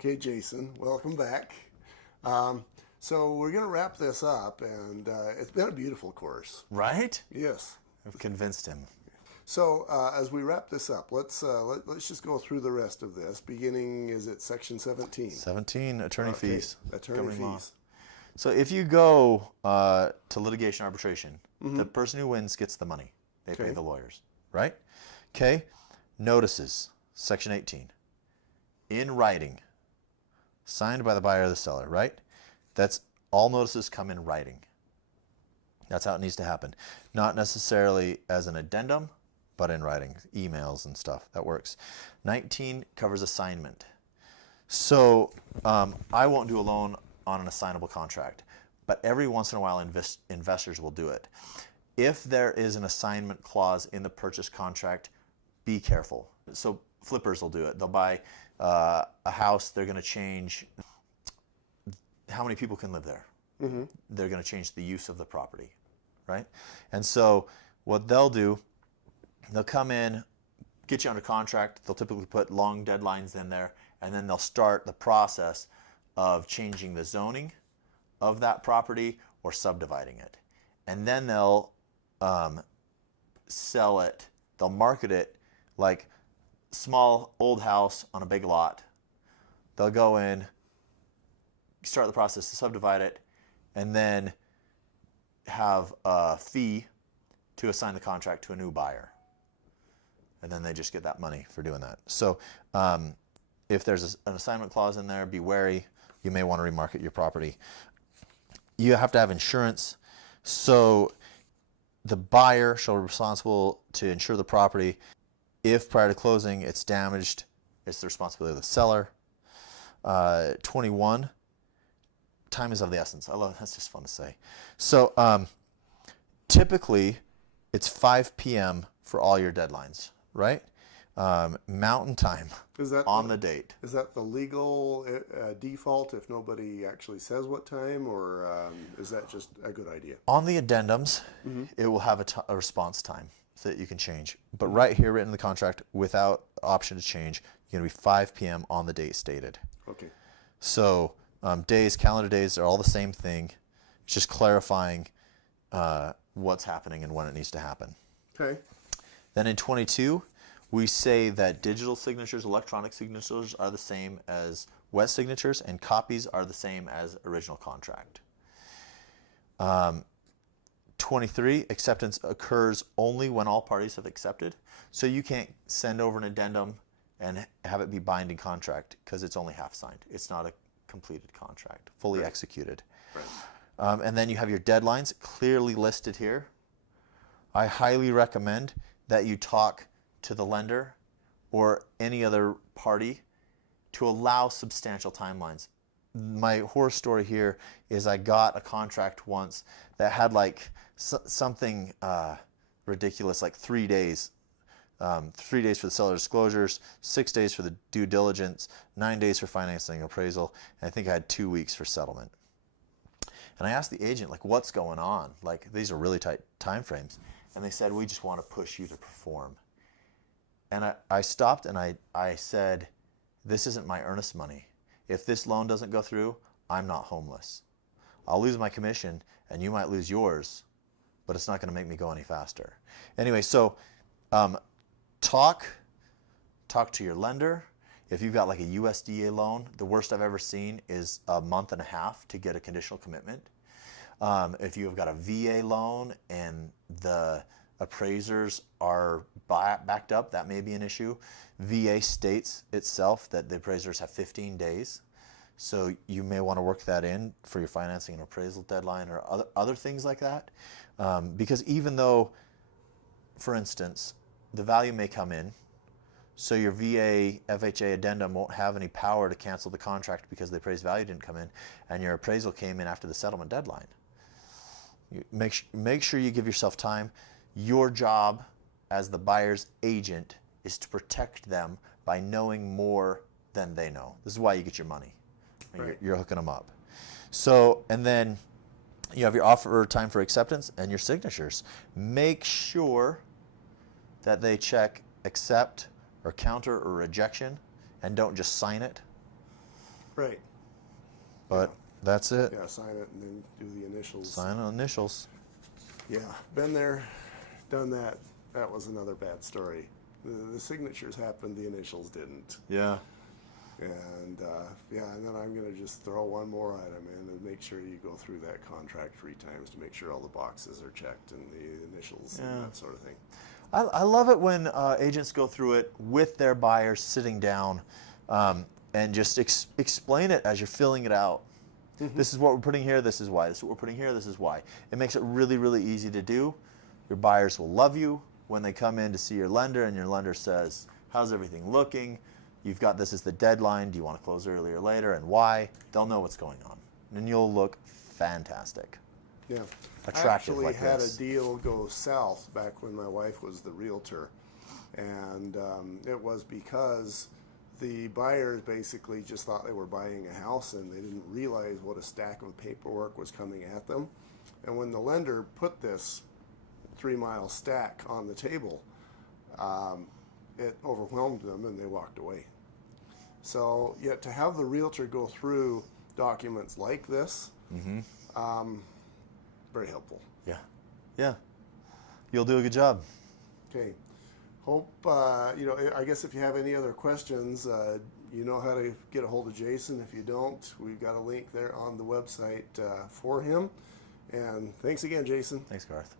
Okay, Jason, welcome back. So we're going to wrap this up, and it's been a beautiful course. Right? Yes. I've convinced him. So as we wrap this up, let's just go through the rest of this. Beginning is at section 17. 17 attorney fees. Attorney governing law. fees. So if you go to litigation arbitration, the person who wins gets the money. They pay the lawyers, right? Okay. Notices, section 18. In writing, signed by the buyer or the seller, right? That's all notices come in writing. That's how it needs to happen. Not necessarily as an addendum, but in writing, emails and stuff. That works. 19 covers assignment. So I won't do a loan on an assignable contract, but every once in a while investors will do it. If there is an assignment clause in the purchase contract, be careful. So flippers will do it. They'll buy a house, they're going to change how many people can live there. They're going to change the use of the property, right? And so what they'll do, they'll come in, get you under contract, they'll typically put long deadlines in there, and then they'll start the process of changing the zoning of that property or subdividing it. And then they'll sell it, they'll market it like small old house on a big lot. They'll go in, start the process to subdivide it, and then have a fee to assign the contract to a new buyer. And then they just get that money for doing that. So if there's an assignment clause in there, be wary. You may want to remarket your property. You have to have insurance. So the buyer shall be responsible to insure the property. If prior to closing it's damaged, it's the responsibility of the seller. 21, time is of the essence. I love that's just fun to say. So typically it's 5 p.m. for all your deadlines, right? Mountain time on the date. Is that the legal default if nobody actually says what time, or is that just a good idea? On the addendums, it will have a response time so that you can change. But right here written in the contract, without option to change, you're going to be 5 p.m. on the date stated. Okay. So days, calendar days are all the same thing. It's just clarifying what's happening and when it needs to happen. Okay. Then in 22, we say that digital signatures, electronic signatures are the same as wet signatures, and copies are the same as original contract. 23, acceptance occurs only when all parties have accepted. So you can't send over an addendum and have it be binding contract because it's only half signed. It's not a completed contract, fully executed. Right. And then you have your deadlines clearly listed here. I highly recommend that you talk to the lender or any other party to allow substantial timelines. My horror story here is I got a contract once that had like something ridiculous, like 3 days. 3 days for the seller disclosures, 6 days for the due diligence, 9 days for financing and appraisal, and I think I had 2 weeks for settlement. And I asked the agent, like, what's going on? Like, these are really tight time frames. And they said, we just want to push you to perform. And I stopped and I said, this isn't my earnest money. If this loan doesn't go through, I'm not homeless. I'll lose my commission and you might lose yours, but it's not going to make me go any faster. Anyway, so talk to your lender. If you've got like a USDA loan, the worst I've ever seen is a month and a half to get a conditional commitment. If you've got a VA loan and the appraisers are backed up, that may be an issue. VA states itself that the appraisers have 15 days. So you may want to work that in for your financing and appraisal deadline or other things like that. Because even though, for instance, the value may come in, so your VA FHA addendum won't have any power to cancel the contract because the appraised value didn't come in, and your appraisal came in after the settlement deadline. Make sure you give yourself time. Your job as the buyer's agent is to protect them by knowing more than they know. This is why you get your money. Right. You're hooking them up. So, and then you have your offer time for acceptance and your signatures. Make sure that they check accept or counter or rejection and don't just sign it. Right. But that's it. Yeah, sign it and then do the initials. Sign on initials. Yeah, been there, done that. That was another bad story. The signatures happened, the initials didn't. Yeah. And and then I'm going to just throw one more item in and make sure you go through that contract 3 times to make sure all the boxes are checked and the initials and that sort of thing. I love it when agents go through it with their buyers sitting down and just explain it as you're filling it out. This is what we're putting here, this is why. This is what we're putting here, this is why. It makes it really, really easy to do. Your buyers will love you when they come in to see your lender and your lender says, how's everything looking? You've got this as the deadline. Do you want to close earlier or later and why? They'll know what's going on. And you'll look fantastic. Yeah. Attractive I actually like had this. a deal go south back when my wife was the realtor. And it was because the buyers basically just thought they were buying a house and they didn't realize what a stack of paperwork was coming at them. And when the lender put this 3-mile stack on the table, it overwhelmed them and they walked away. So yet to have the realtor go through documents like this, very helpful. Yeah. Yeah. You'll do a good job. Okay. Hope, I guess if you have any other questions, you know how to get a hold of Jason. If you don't, we've got a link there on the website for him. And thanks again, Jason. Thanks, Garth.